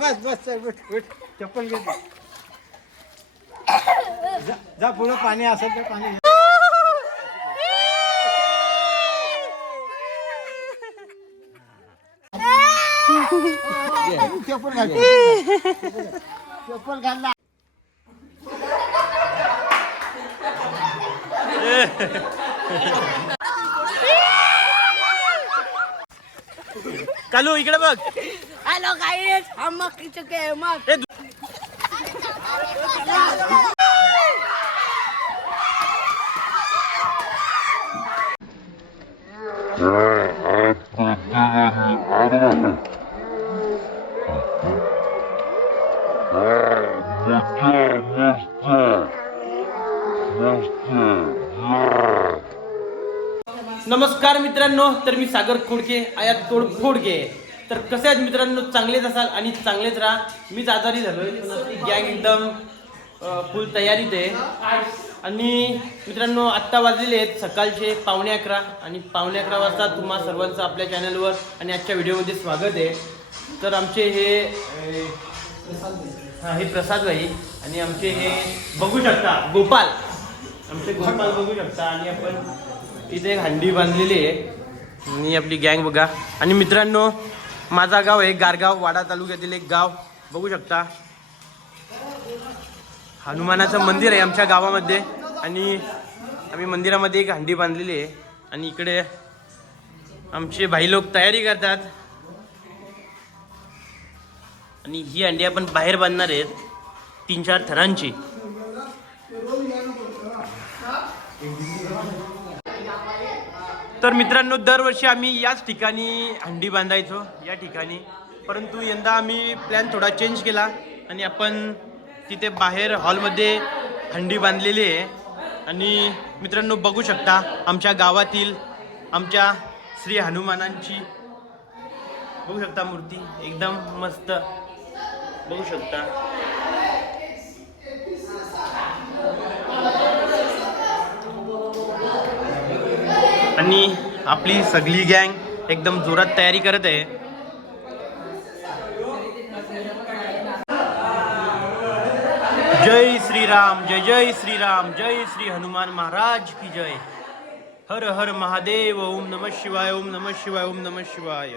बस बस चल उठ उठ चप्पल घे जा पुढे पाणी असेल तर पाणी घे चप्पल घाल चप्पल घाल कालू इकडे बघ. हॅलो गाईज हम मग चुके हैं मग नमस्कार मित्रांनो, तर मी सागर खोडके आयात तोड फोडके. तर कसे आहेत मित्रांनो, चांगलेच असाल आणि चांगलेच राहा. मीच आजारी झालोय, गँग एकदम फुल तयारीत आहे. आणि मित्रांनो आत्ता वाजलेले आहेत सकाळचे 11:15 आणि 11:15 वाजता तुम्हा सर्वांचं आपल्या चॅनलवर आणि आजच्या व्हिडिओमध्ये स्वागत आहे. तर आमचे हे प्रसाद भाई आणि आमचे हे बघू शकता गोपाल, आमचे गोपाल बघू शकता. आणि आपण इथे एक हंडी बांधलेली आहे आणि आपली गँग बघा. आणि मित्रांनो माझा गाव आहे गारगाव, वाडा तालुक्यातील एक गाव बघू शकता. हनुमानाचं मंदिर आहे आमच्या गावामध्ये आणि आम्ही मंदिरामध्ये एक हंडी बांधलेली आहे. आणि इकडे आमचे भाई लोक तयारी करतात आणि ही हंडी आपण बाहेर बांधणार आहेत 3-4 थरांची. तर मित्रांनो दरवर्षी आम्ही याच ठिकाणी हंडी बांधायचो या ठिकाणी, परंतु यंदा आम्ही प्लॅन थोडा चेंज केला आणि आपण तिथे बाहेर हॉलमध्ये हंडी बांधलेली आहे. आणि मित्रांनो बघू शकता आमच्या गावातील आमच्या श्री हनुमानांची बघू शकता मूर्ती एकदम मस्त बघू शकता. आणि आपली सगळी गँग एकदम जोरात तयारी करत आहे. जय श्रीराम, जय जय श्रीराम, जय श्री हनुमान महाराज की जय. हर हर महादेव, ओम नमः शिवाय, ओम नमः शिवाय, ओम नमः शिवाय.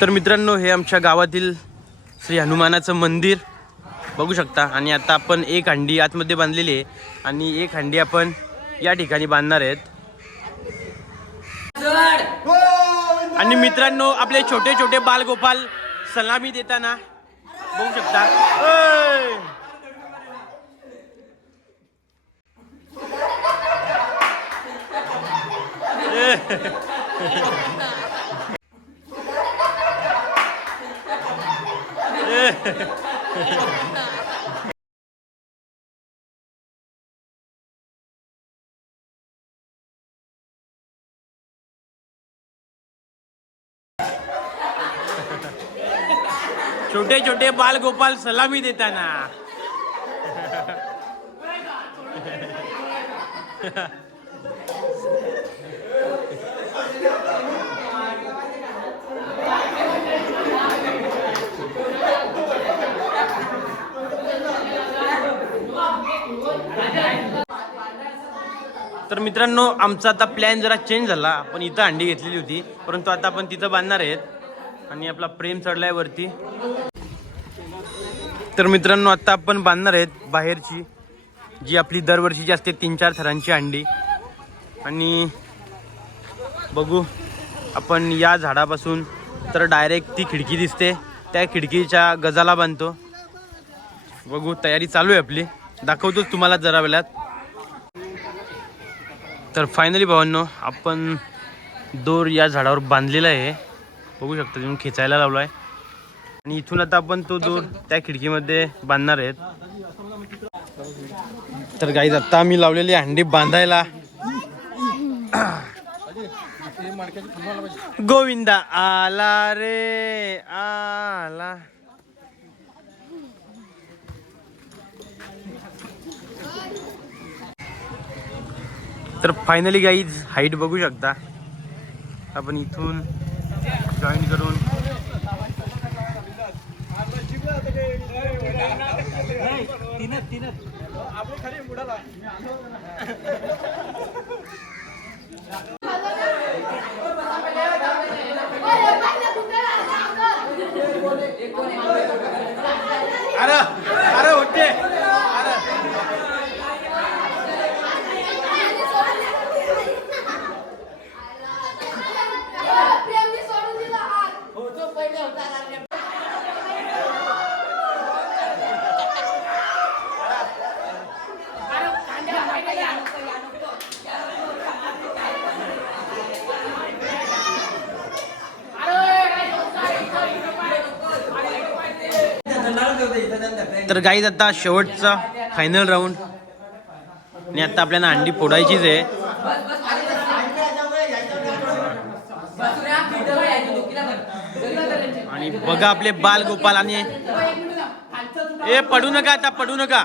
तर मित्रांनो हे आमच्या गावातील श्री हनुमानाचं मंदिर बघू शकता. आणि आता आपण एक हंडी आतमध्ये बांधलेली आहे आणि एक हंडी आपण या ठिकाणी बांधणार आहेत. आणि मित्रांनो आपले छोटे छोटे बालगोपाल सलामी देताना बघू शकता. छोटे छोटे बालगोपाल सलामी देताना. तर मित्रांनो आमचा आता प्लॅन जरा चेंज झाला. आपण इथं हंडी घेतलेली होती, परंतु आता आपण तिथं बांधणार आहेत आणि आपला प्रेम चढलाय वरती. तर मित्रांनो आता आपण बांधणार आहेत बाहेरची जी आपली दरवर्षीची असते 3-4 थरांची हंडी. आणि बघू आपण या झाडापासून तर डायरेक्ट ती खिडकी दिसते त्या खिडकीच्या गजाला बांधतो. बघू तयारी चालू आहे आपली, दाखवतोच तुम्हाला जरा वेळात. तर फायनली भावांनो आपण दोर या झाडावर बांधलेला आहे बघू शकता, तुम्ही खेचायला लावला आहे. आणि इथून आता आपण तो दोर त्या खिडकीमध्ये बांधणार आहेत. तर गाईज आता आम्ही लावलेली हंडी बांधायला. गोविंदा आला रे आला. तर फायनली गाईज हाईट बघू शकता आपण इथून जॉईन करून आपण खाली बुडाला अरे अरे होते अरे तर गाईज आता शेवटचा फायनल राऊंड आणि आता आपल्याला अंडी फोडायचीच आहे. आणि बघा आपले बाल गोपाल आणि ए पडू नका आता पडू नका.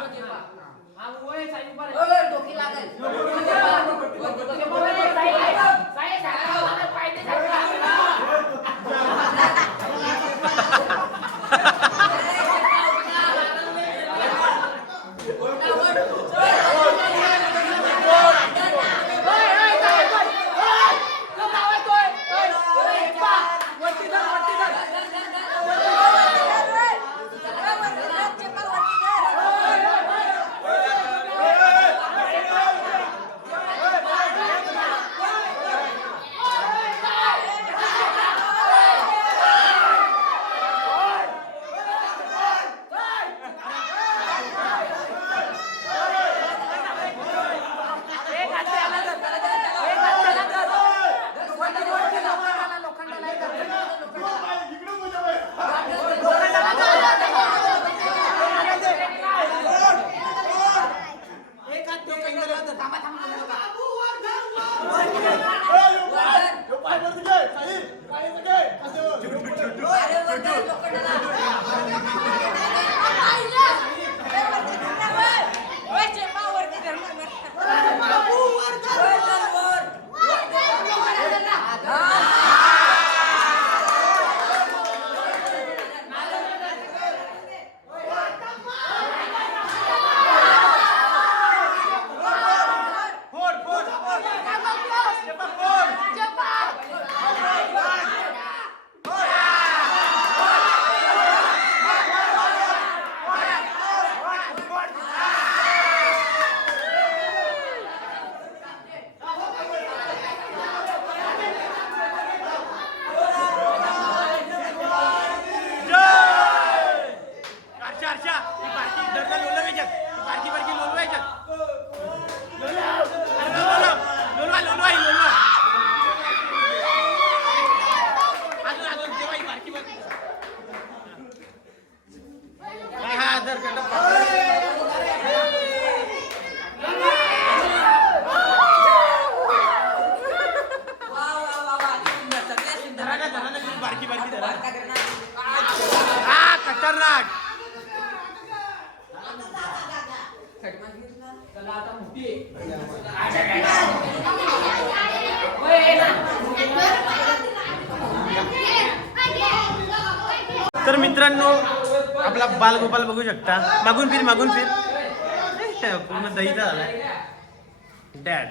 तर मित्रांनो आपला बालगोपाल बघू शकता. मागून फिर पूर्ण दहीचा झालाय. डॅड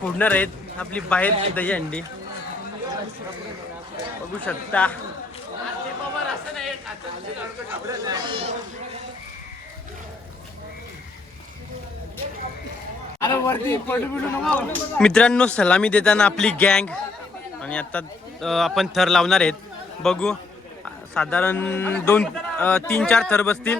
फोडणार आहेत आपली बाहेर दही अंडी बघू शकता. मित्रांनो सलामी देताना आपली गँग आणि आता आपण थर लावणार आहेत. बघू साधारण 2-3-4 थर बसतील.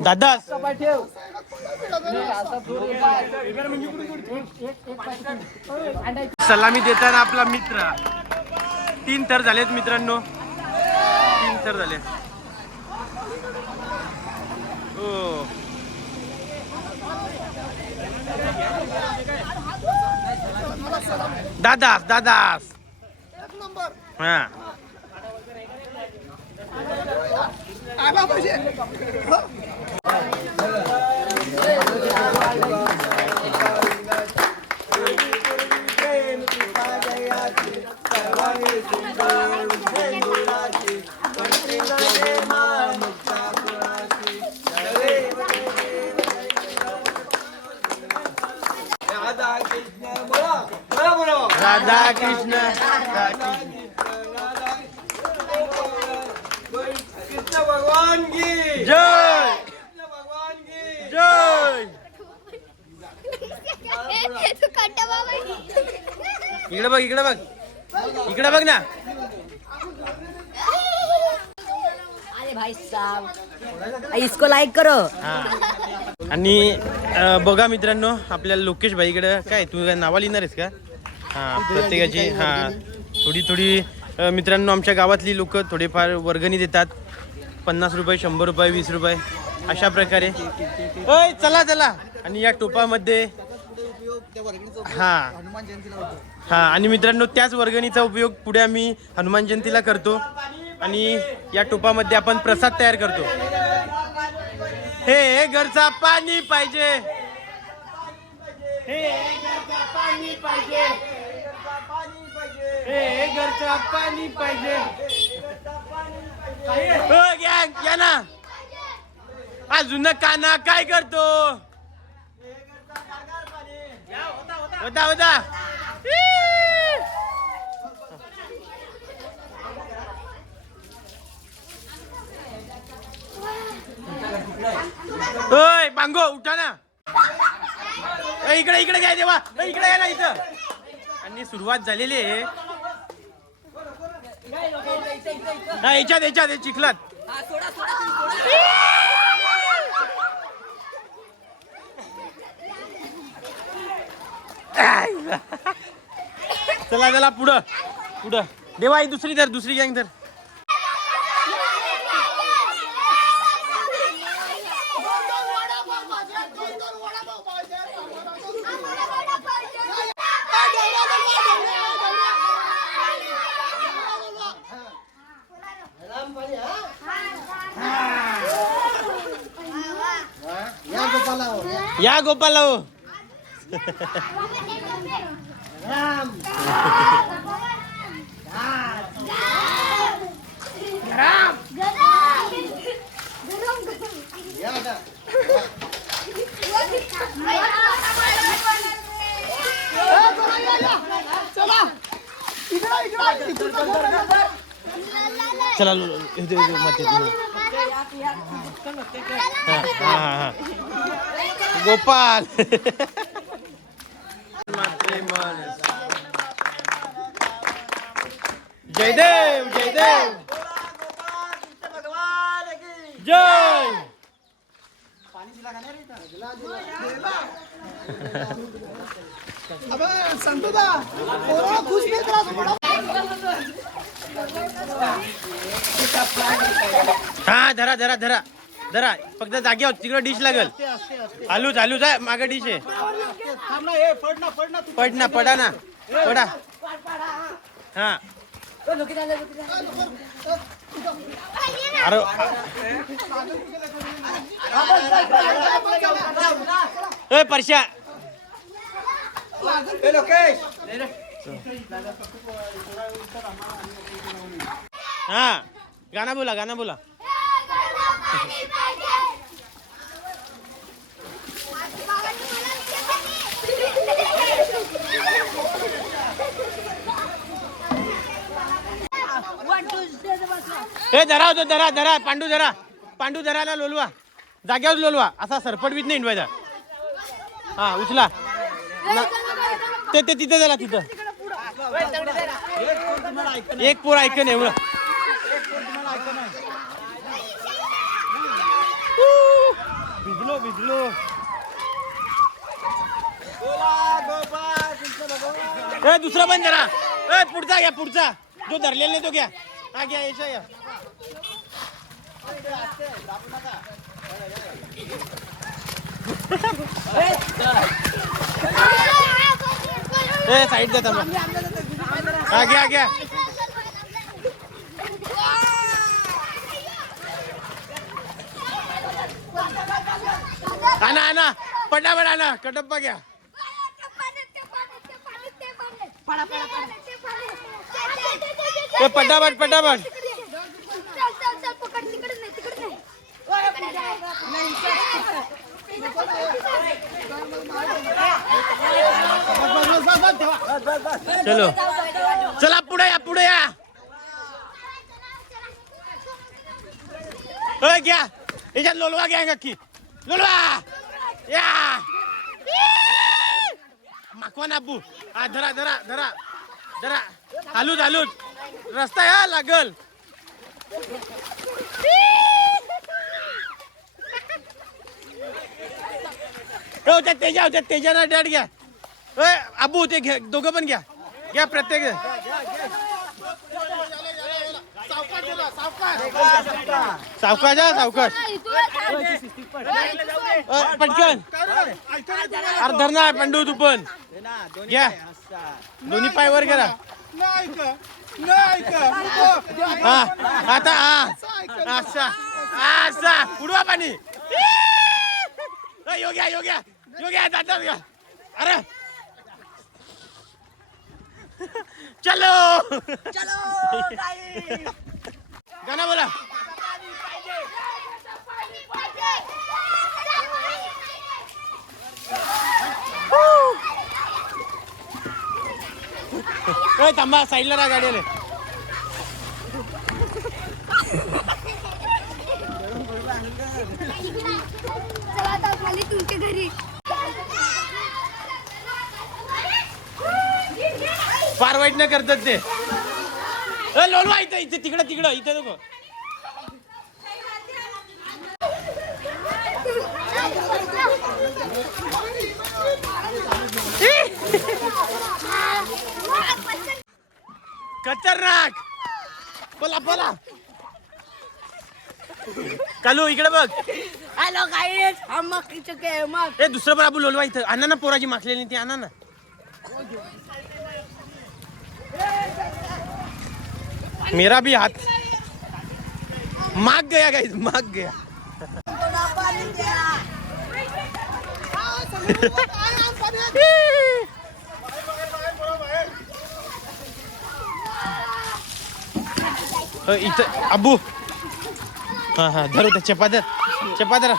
दादा सलामी देताना आपला मित्र 3 थर झालेत मित्रांनो. 3 थर झाले. हो दादास हा राधा कृष्ण कृष्ण भगवान की जय कृष्ण भगवान की जय. इकडे बघ इकडे बघ इकडे बघ ना. अरे भाई साहब इसको लाइक करो. हा आणि बघा मित्रांनो आपल्याला लोकेश भाईकडे काय तू काय नावा लिहिणार आहेस का? हा प्रत्येकाची हा थोडी थोडी मित्रांनो आमच्या गावातली लोक थोडेफार वर्गणी देतात. 50 रुपये 100 रुपये 20 रुपये अशा प्रकारे. ओय चला चला. आणि या टोपामध्ये हा हा आणि मित्रांनो त्याच वर्गणीचा उपयोग पुढे आम्ही हनुमान जयंतीला करतो. आणि या टोपामध्ये आपण प्रसाद तयार करतो. हे घरचा पाणी पाहिजे. हे घरचा पाणी पाहिजे. हे घरचा पाणी पाहिजे. हो गॅंग या ना. अजून काना काय करतो? होता होता. ओय बांगो उठा ना. इकडे इकडे घ्या देवा. इकडे या ना इथं. आणि सुरुवात झालेली आहे. याच्यात याच्यात चिखलात. चला चला पुढं पुढं. देवा ही दुसरी धर दुसरी गँग धर. या गोपाला हो. चला गोपाल. जयदेव जयदेव जय. हा धरा धरा धरा धरा. फक्त जागेवर तिकडे डिश लागल. आलूच आलूच आहे मागे डिश आहे. पड ना पडा ना पडा. हा अरे परश्या. हा गाना बोला गाना बोला. हे धरा होतो धरा धरा पांडू धरा. पांडू धराला लोलवा जाग्यावर लोलवा. असा सरपट बीत नाही इंडवायचा. हा उचला ते ते तिथे झाला तिथं. एक पोर ऐकन एवढं. भिजलो भिजलो. दुसरा पण जरा. पुढचा घ्या पुढचा जो धरलेला नाही तो घ्या. हा घ्या याच्या या. साईड द्या थांबा. हा घ्या घ्या. आणा आणा पटापट आणा. कडप्पा घ्या. ए पटापट पटापट. चलो चला पुढे या पुढे या. घ्या याच्यात लोलवा घ्या नक्की लोलवा या माकवान आबू. हा धरा धरा धरा धरा हालूच हालूच रस्ता या लागल. त्या तेजाना डॅड घ्या. आबू ते घ्या दोघं पण घ्या घ्या प्रत्येक. सावकाश सावकाश पटकन अर्धर ना पंडू तू पण घ्या दोन्ही पाय वर करा. हा आता हा असा असा उडवा पाणी. योग्या योग्या योग्या जातात का. अरे चलो गाना बोला. थांबा साईडला राहा गाडीला. खाली तुमच्या घरी फार वाईट नाही करतात ते. लोलवा इथं इथे तिकडं तिकडं इथे नको. खतरनाक बोला बोला. कालू इकडे बघ. हॅलो गाईज हम मग चुके मग. ए दुसरं पण आपण लोलवा इथं आणा ना पोराची माखलेली ती आणा ना. मेरा भी हाथ माग गया गाइस माग गया. इथं अबू हा हा धरू ते चपादर चपादर.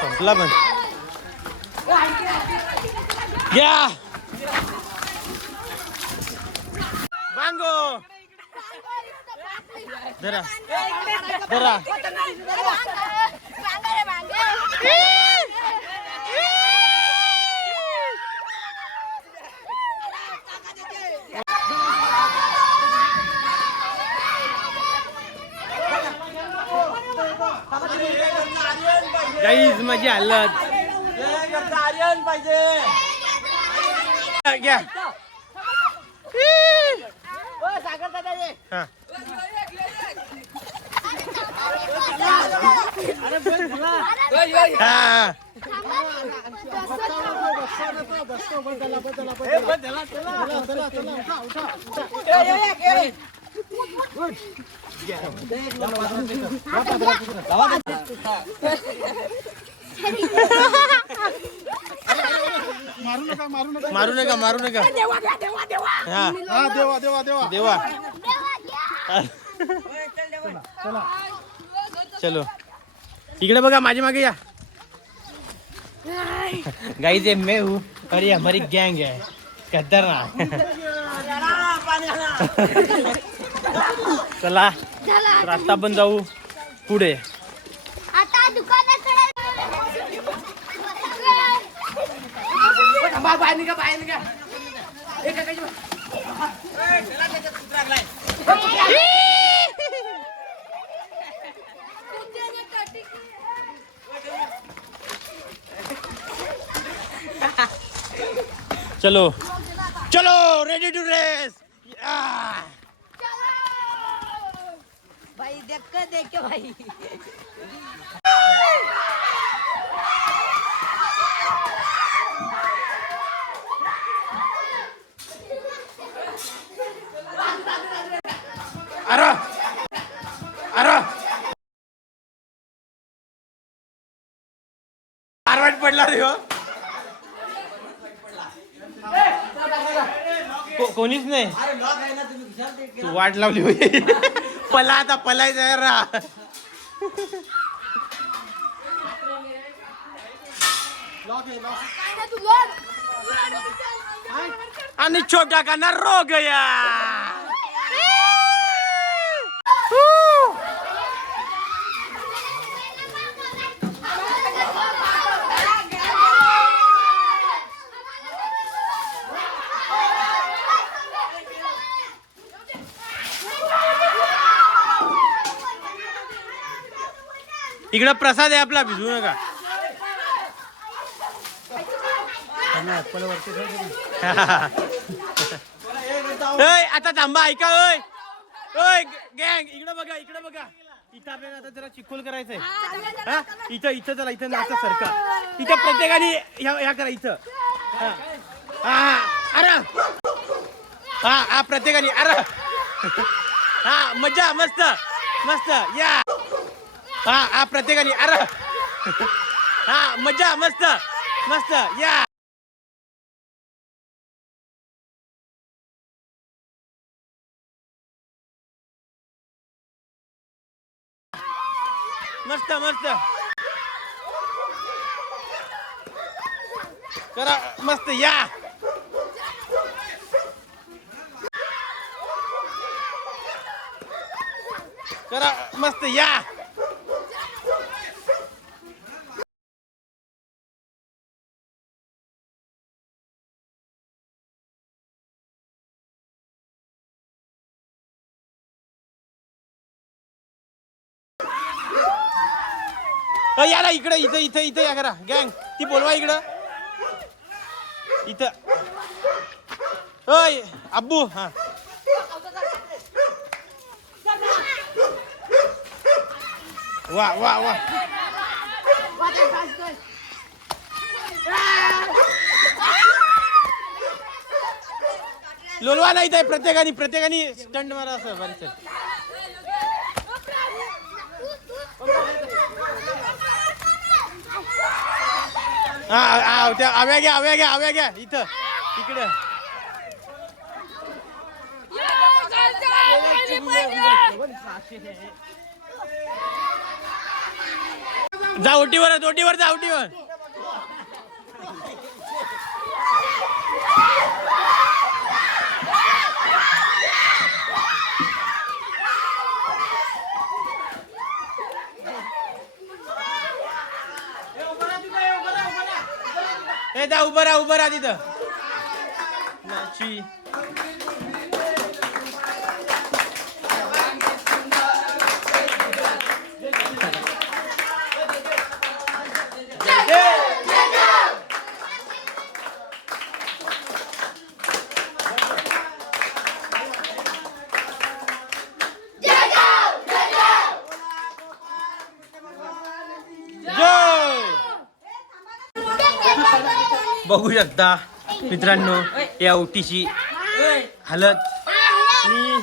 संपला पण घ्या बांगो धरा धरा. गाईज माझी हालत. आर्यन पाहिजे घ्या. मारू नका मारू नका. हा देवा देवा देवा देवा. चलो इकडे बघा माझी मागे या. गाइस ये मैं हूँ और ये हमारी गैंग है खतरनाक. चला तर आता आपण जाऊ पुढे. आता दुकानाकडे चलो चलो रेडी टू रेस. भाई देख के भाई. अरे अरे आरवाट पडला रे हो. कोणीच नाही तू वाट लावली होती पला आता पलायचं आहे रा आणि छोटा काना रो गया इकडं प्रसाद आहे आपला भिजू नका आता थांबा ऐका ओय ओय गँग इकडं बघा इथं आपल्याला आता जरा चिखोल करायचंय हा इथं चला इथं नाचा सारखा इथं प्रत्येकाने ह्या करा इथं अरे हा प्रत्येकाने अरे हा मजा मस्त मस्त या हा प्रत्येकाने अरे हा मजा मस्त मस्त या मस्त मस्त करा मस्त या करा मस्त या या ना इकडे इथं या करा गँग ती बोलवा इकडं इथं ओय अब्बू हा वा वा वा लोलवा नाही तर प्रत्येकाने स्टंट मारा असं बरं हा त्या आव्या घ्या इथं इकडं जा ओटीवर जा ओटीवर दा उभं राहा तिथं नाची बघू शकता मित्रांनो या ओटीची हालत आणि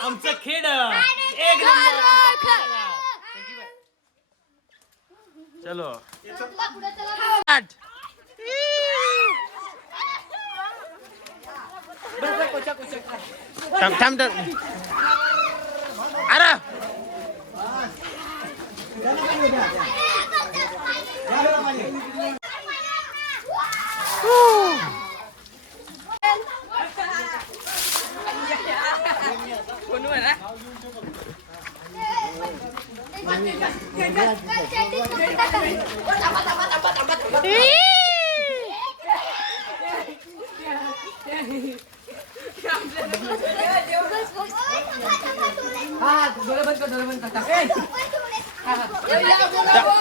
आमचं खेड एक नंबर चलो थांब अरे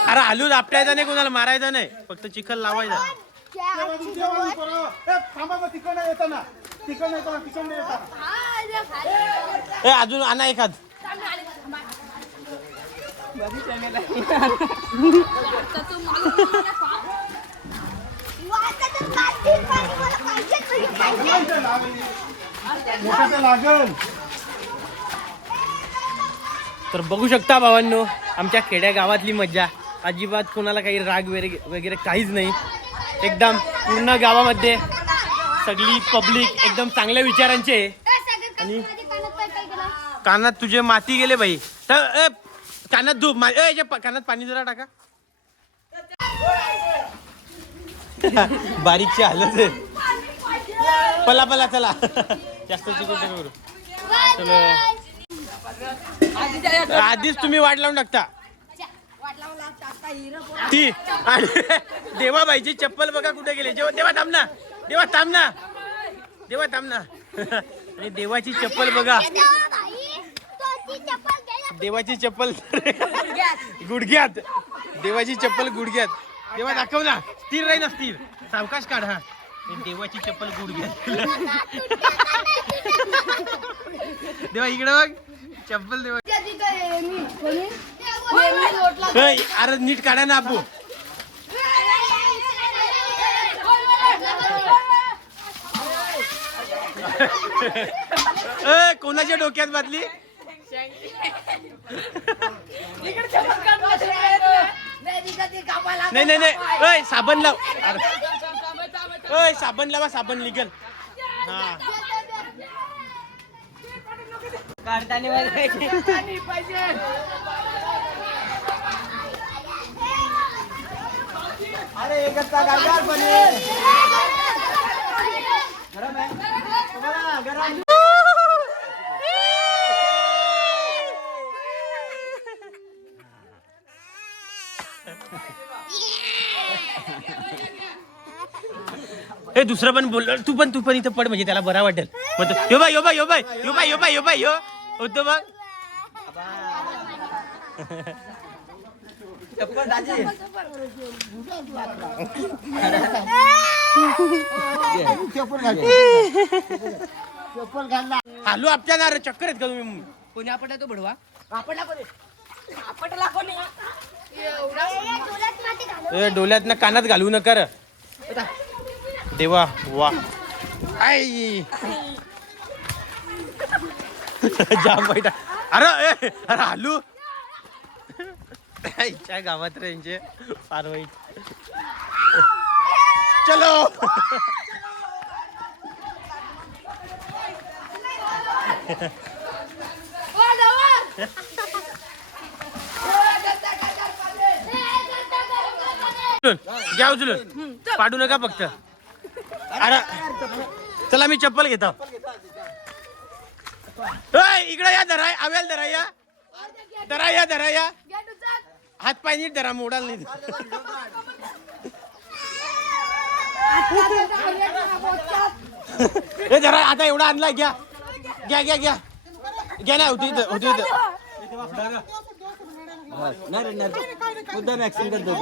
अरे आलू आपटायचा नाही कोणाला मारायचा नाही फक्त चिखल लावायचा अजून आणा एखाद तर बघू शकता भावांनो आमच्या खेड्या गावातली मज्जा अजिबात कोणाला काही राग वगैरे काहीच नाही एकदम पूर्ण गावामध्ये सगळी पब्लिक एकदम चांगल्या विचारांचे आणि कानात तुझे माती गेले बाई तर कानात धूप कानात पाणी जरा टाका बारीकचे हालत आहे पला पला चला जास्त चिकट करू आधीच तुम्ही वाट लावून टाकता ती आणि देवाबाईची चप्पल बघा कुठे गेली देवा थांब ना देवा थांब ना देवा थांब ना आणि देवाची चप्पल बघा देवाची चप्पल गुडघ्यात देवाची चप्पल गुडघ्यात देवा दाखव ना स्थिर राही ना स्थिर सावकाश काढ हा देवाची चप्पल गुडघ्यात देवा इकडे बघ चप्पल देवा अरे नीट काढा ना आपू कोणाच्या डोक्यात बादली नाही नाही नाही साबण लाव साबण लावा साबण निघेल हा अरे एक गाडगार बने गरम आहे तुम्हाला गरम हे दुसरं पण बोल तू पण इथं पड म्हणजे त्याला बरा वाटेल मग यो बाय यो बाय यो बाय यो बाय यो बाय यो बाय यो होतो बघ हालू आपल्या ना चक्कर आहेत का तुम्ही कोणी आपटला तो बडवा आपटला कोणी आपटला कोणी डोल्यात ना कानात घालू नका रे देवा वा आई जाम बैठा अरे अरे हालू आईच्या गावात रे यांचे फार वाईट चलो घ्या उचलून पाडू नका फक्त अरे चला मी चप्पल घेतो इकडे या धरा आवेल धरा या धरा या हात पाय नीट धरा मोडाल नाही हे धरा आता एवढा आणला घ्या घ्या घ्या घ्या घ्या ना होती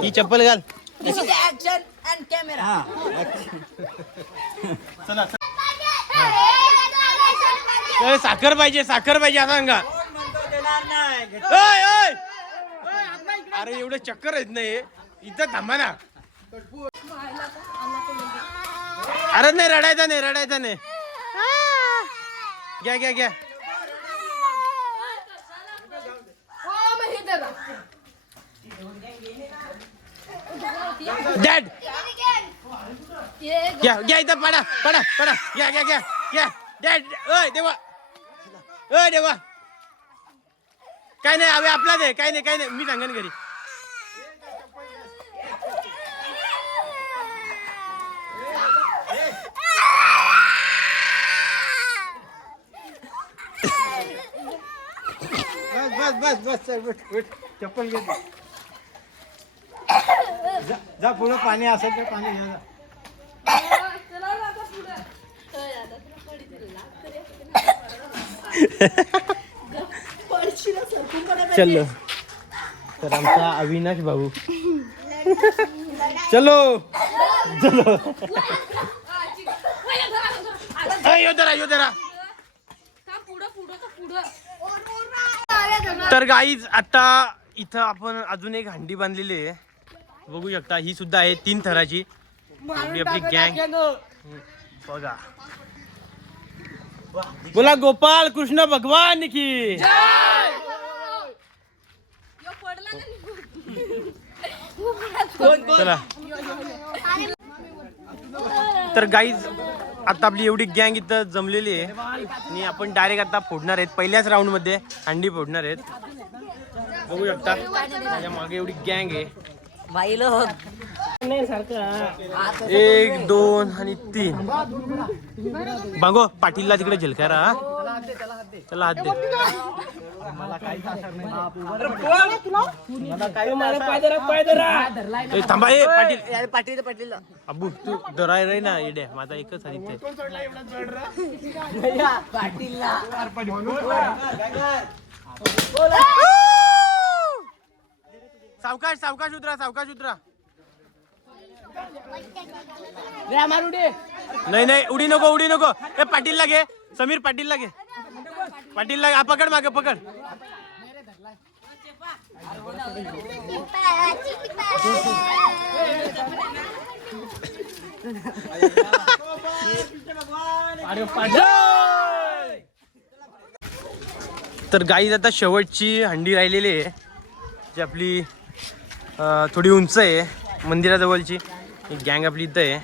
ही चप्पल घाल ऍक्शन अँड कॅमेरा साखर पाहिजे असं सांगा अरे एवढे चक्कर आहेत नाही इथं थांबा ना अरे नाही रडायचा नाही घ्या घ्या घ्या डॅड घ्या इथं पडा घ्या डॅड ओय देवा काय नाही हवे आपला दे काय नाही मी सांगेन घरी बस चप्पल घे जा पुढे पाणी असेल तर पाणी घ्या चलो तर आमचा अविनाश भाऊ चलो यो जरा तर गाईज आता इथं आपण अजून एक हंडी बांधलेली आहे बघू शकता ही सुद्धा आहे 3 थराची आपली गँग बघा बोला गोपाल कृष्ण भगवान की चला तर गाईज आता आपली एवढी गँग इथं जमलेली आहे आणि आपण डायरेक्ट आता फोडणार आहेत. पहिल्याच राऊंड मध्ये हंडी फोडणार आहेत. बघू शकता माझ्या मागे एवढी गँग आहे. 1 2 आणि 3. बांगो पाटीलला तिकडे झलकारा. त्याला हात दे. थांबा पाटील. अब्बू तू दराय रे ना येड्या. माझा एकच साहित्य सावकाश उतरा. नाही उडी नको. ए पाटीलला घे. समीर पाटीलला घे. पकड मागे पकड. तर गाईज आता शेवटची हंडी राहिलेली आहे जी आपली थोडी उंच आहे मंदिराजवळची. ही गँग आपली इथं आहे.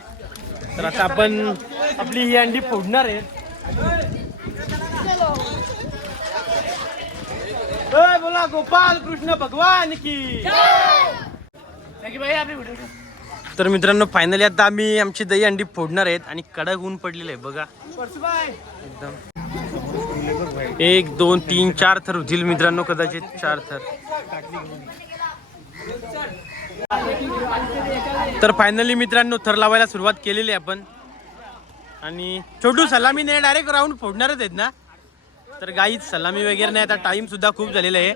तर आता आपण आपली ही हंडी फोडणार आहे. बोला गोपाल कृष्ण भगवान की. तर मित्रांनो फायनली आता आम्ही आमची दही हंडी फोडणार आहेत आणि कडक ऊन पडलेलं आहे बघा एकदम. 1 2 3 4 थर होतील मित्रांनो, कदाचित 4 थर. तर फायनली मित्रांनो थर लावायला सुरुवात केलेली आहे आपण. आणि छोटू सलामीने डायरेक्ट राऊंड फोडणारच आहेत ना. तर गाईच सलामी वगैरे नाही. आता टाइम सुद्धा खूप झालेला आहे.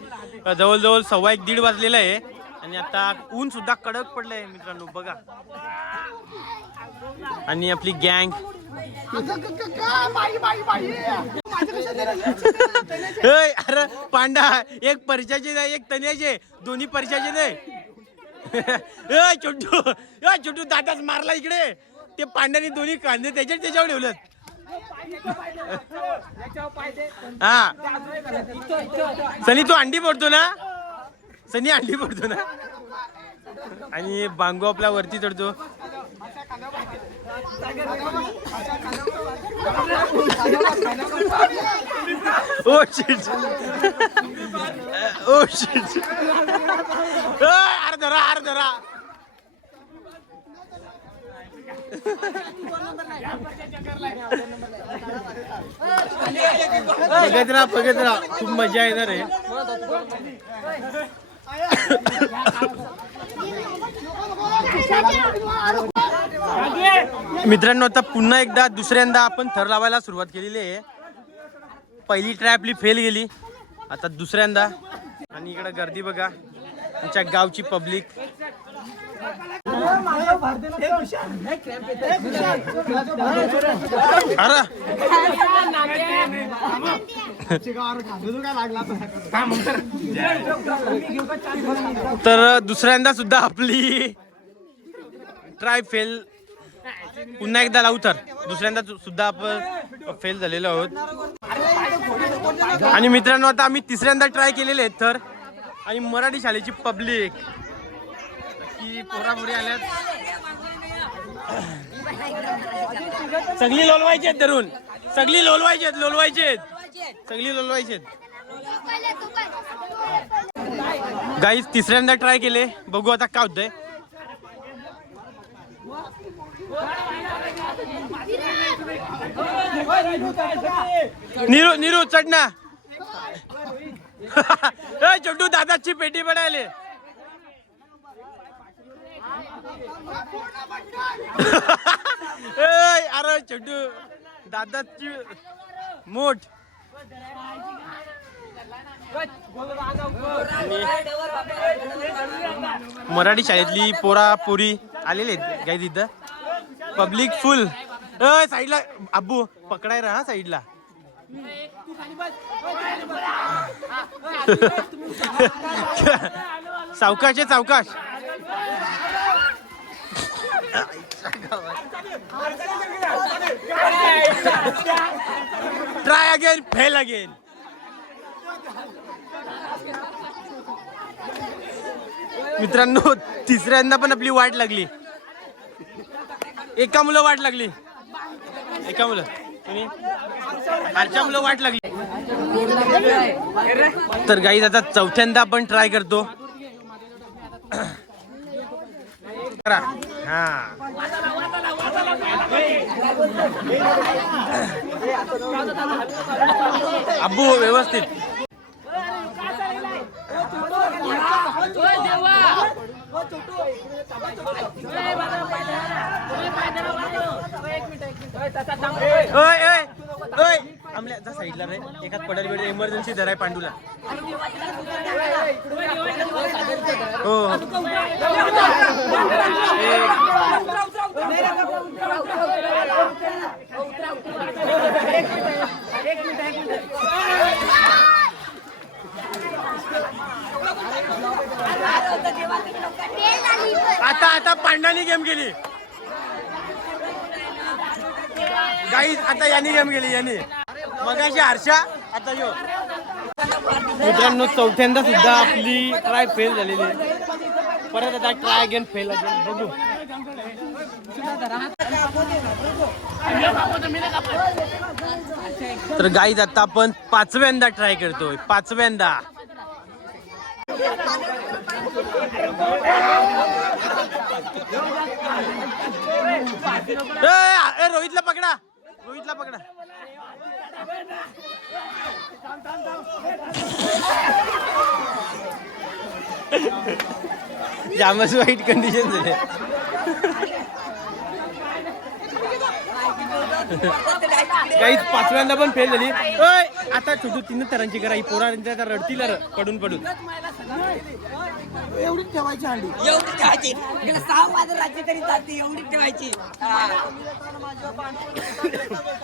जवळजवळ 1:15 वाजलेला आहे आणि आता ऊन सुद्धा कडक पडलंय मित्रांनो बघा. आणि आपली गँग अरे पांडा एक परशाचे नाही एक तन्याचे, दोन्ही परशाचे नाही. छोटू दादाच मारला इकडे. ते पांड्याने दोन्ही कांदे त्याच्यावर ठेवलं. हा सनी तू अंडी पडतो ना. आणि बांगो आपल्या वरती चढतो. Oh shit. अर्धरा बघत राहा खूप मजा येणार आहे. मित्रांनो आता पुन्हा एकदा दुसऱ्यांदा आपण थर लावायला सुरुवात केलेली आहे. पहिली ट्राय आपली फेल गेली, आता दुसऱ्यांदा. आणि इकडे गर्दी बघा आमच्या गावची पब्लिक. तर दुसऱ्यांदा सुद्धा आपली ट्राय फेल. पुन्हा एकदा लावू तर दुसऱ्यांदा सुद्धा आपण फेल झालेलो आहोत. आणि मित्रांनो आता आम्ही तिसऱ्यांदा ट्राय केलेले आहेत तर. आणि मराठी शाळेची पब्लिक की पोरापुरी आल्यात. सगळी लोलवायची आहेत धरून. सगळी लोलवायची आहेत. गाईज तिसऱ्यांदा ट्राय केले, बघू आता काय होतंय. नीरू चढ ना. छोटू दादाची पेटी पडायले. अरे छोटू दादाची मोठ. मराठी शाळेतली पोरा पोरी आलेले आहेत काय तिथं. पब्लिक फुल. साईडला अब्बू पकडाय राहा साईडला. सावकाश आहे सावकाश. Try again fail again. मित्रांनो तिसऱ्यांदा पण आपली वाट लागली. एका मुलं वाट लागली. एका मुलं तुम्ही खालच्या मुलं वाट लागली. तर गाईज आता चौथ्यांदा आपण ट्राय करतो. हा अब्बू व्यवस्थित. ओय ओय ओय आमल्या जा साईडला रे. एकाच पडायला वेळ इमर्जन्सी धराय पांडूला. हो आता आता पांडानी गेम केली गाईज. आता यांनी गेम केली यांनी मगाशी हर्षा आता यो. मित्रांनो चौथ्यांदा सुद्धा आपली ट्राय फेल झालेली आहे. परत आता ट्राय अगेन फेल अगेन बघू. तर गाईज आता आपण पाचव्यांदा ट्राय करतोय. पाचव्यांदा रोहितला पकडा. रोहितला पकडा. जामच वाईट कंडिशन झाले. काही पाचव्यांदा पण फेल झाली. आता छोटू तीन तरांची करा. ही पोरा रडतील पडून पडून. एवढीच ठेवायची हंडी. एवढी ठेवायची. 6 वाजता राज्य तरी चालते. एवढी ठेवायची.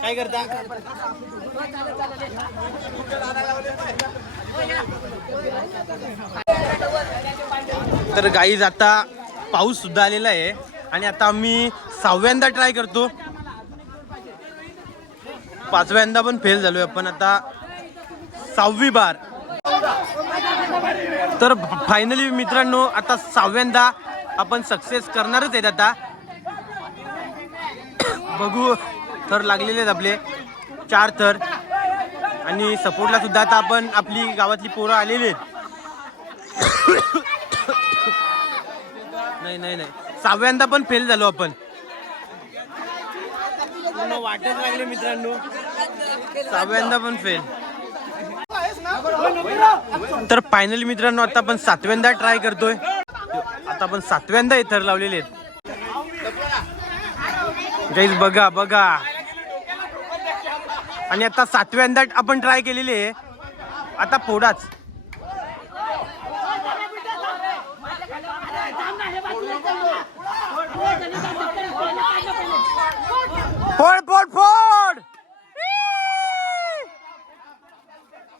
काय करता. तर गाईज आता पाऊस सुद्धा आलेला आहे आणि आता आम्ही 6व्यांदा ट्राय करतो. 5व्यांदा पण फेल झालोय आपण. आता 6वी बार. तर फायनली मित्रांनो आता 6व्यांदा आपण सक्सेस करणारच आहेत. आता बघू. थर लागलेले आहेत आपले 4 थर आणि सपोर्टला सुद्धा आता आपण आपली गावातली पोरं आलेली आहेत. नाही नाही नाही 6व्यांदा पण फेल झालो आपण. वाटच लागले मित्रांनो 6व्यांदा पण फेल. तर फायनली मित्रांनो आता आपण 7व्यांदा ट्राय करतोय. आता आपण 7व्यांदा हे थर लावलेले आहेत. गाईज बघा बघा. आणि आता 7व्यांदा आपण ट्राय केलेली आहे. आता फोडाच. फोड फोड फोड.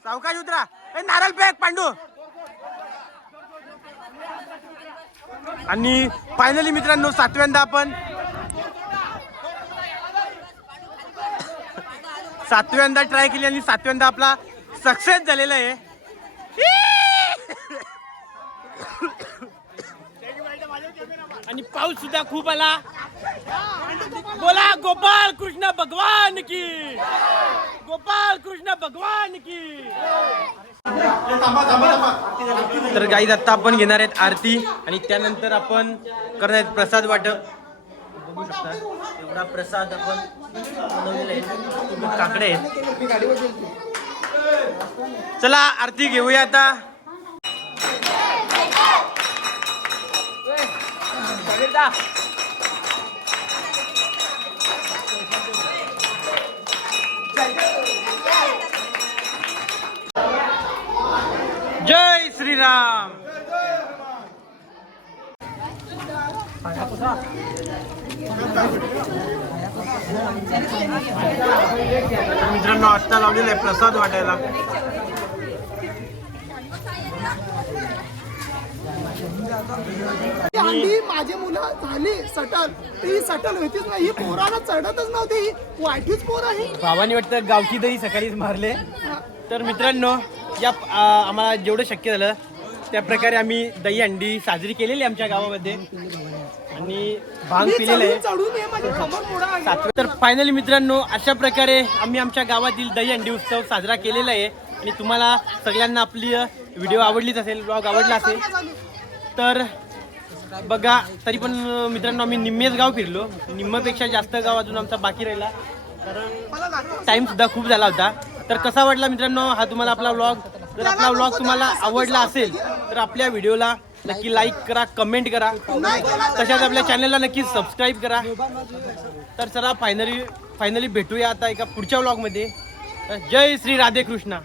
सावकाश उतरा. नारळ पेक पांडू. आणि फायनली मित्रांनो 7व्यांदा आपण 7व्यांदा ट्राय केली आणि 7व्यांदा आपला सक्सेस झालेला आहे. आणि पाऊस सुद्धा खूप आला. बोला गोपाल कृष्ण भगवान की. गोपाल कृष्ण भगवान की. तर गाईज आता आपण घेणार आहेत आरती आणि त्यानंतर आपण करणार आहेत प्रसाद वाटप. बघू शकता एवढा प्रसाद आपण बनवलेला आहे. काकडे आहेत. चला आरती घेऊया आता. जय श्रीराम. मित्रांनो आत्ता लावलेला आहे प्रसाद वाटायला. हंडी माझी मुलं झाली सटल. ती सटल होतीच नाही. ही पोराला चढतच नव्हती. ही वाईटीच पोर आहे. भावानी वाटतं गावठी दही सकाळीच मारले. तर मित्रांनो या आम्हाला जेवढं शक्य झालं त्या प्रकारे आम्ही दही हंडी साजरी केलेली आमच्या गावामध्ये. आणि भांग मी पिलेलं आहे चढून ये माझी कमर मोडा आहे. सातवे. तर फायनली मित्रांनो अशा प्रकारे आम्ही आमच्या गावातील दहीहंडी उत्सव साजरा केलेला आहे आणि तुम्हाला सगळ्यांना आपली व्हिडिओ आवडलीच असेल, ब्लॉग आवडला असेल तर बघा. तरी पण मित्रांनो आम्ही निम्मेच गाव फिरलो, निम्म्यापेक्षा जास्त गाव अजून आमचा बाकी राहिला कारण टाइम सुद्धा खूप झाला होता. तर कसा वाटला मित्रांनो हा तुम्हाला आपला व्लॉग? जर आपला व्लॉग तुम्हाला आवडला असेल तर आपल्या व्हिडिओला नक्की लाईक करा, कमेंट करा, तशाच आपल्या चॅनलला नक्की सबस्क्राईब करा. तर चला फायनली भेटूया आता एका पुढच्या व्लॉगमध्ये. जय श्री राधे कृष्ण.